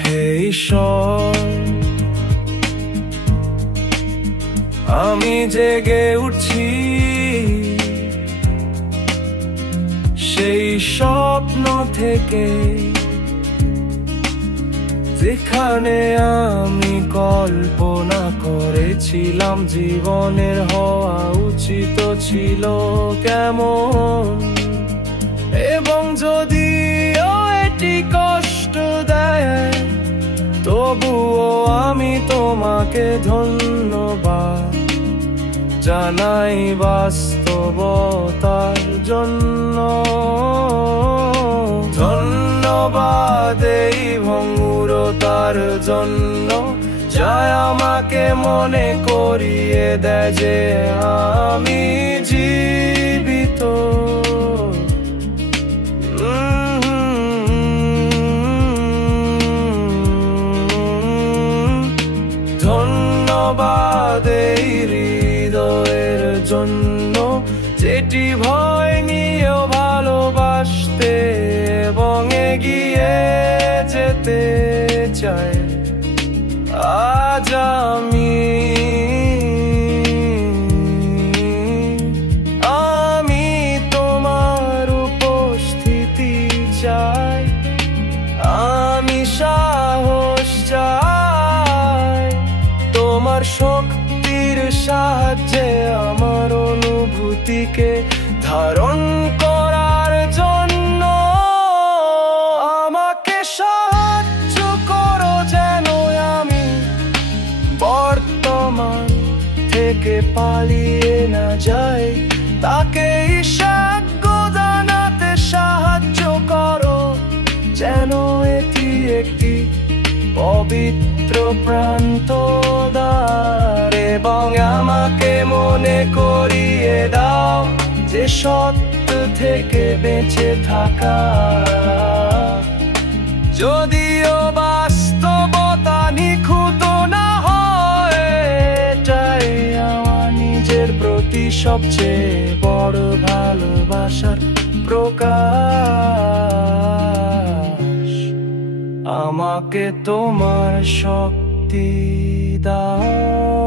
হে ঈশ্বর, আমি জেগে উঠছি সেই স্বপ্ন থেকে, যেখানে আমি কল্পনা করেছিলাম জীবনের হওয়া উচিত ছিল কেমন। এবং যদিও এটি কষ্ট দেয়, তবুও আমি তোমাকে ধন্যবাদ জানাই বাস্তবতার জন্য। ধন্যবাদ এই ভঙ্গুরতার জন্য, যা আমাকে মনে করিয়ে দেয় যে আমি জীবিত। ধন্যবাদ এই হৃদয়ের জন্য, যেটি ভয় নিয়েও ভালোবাসতে এবং এগিয়ে যেতে চায়। আজ আমি তোমার উপস্থিতি চাই, আমি সাহস চাই তোমার শক্তির সাহায্যে আমার অনুভূতিকে ধারণ করার জন্য। আমাকে সাহায্য করো যেন আমি বর্তমান থেকে পালিয়ে না যাই। তাকে সাক্ষ্য জানাতে সাহায্য করো যেন এটি একটি পবিত্র প্রান্তদ্বার। এবং আমাকে মনে করিয়ে দাও যে সত্য থেকে বেঁচে থাকা, যদিও বাস্তবতা নিখুঁত না হয়, এটাই আমার নিজের প্রতি সবচেয়ে বড় ভালোবাসার প্রকাশ। আমাকে তোমার শক্তি দাও।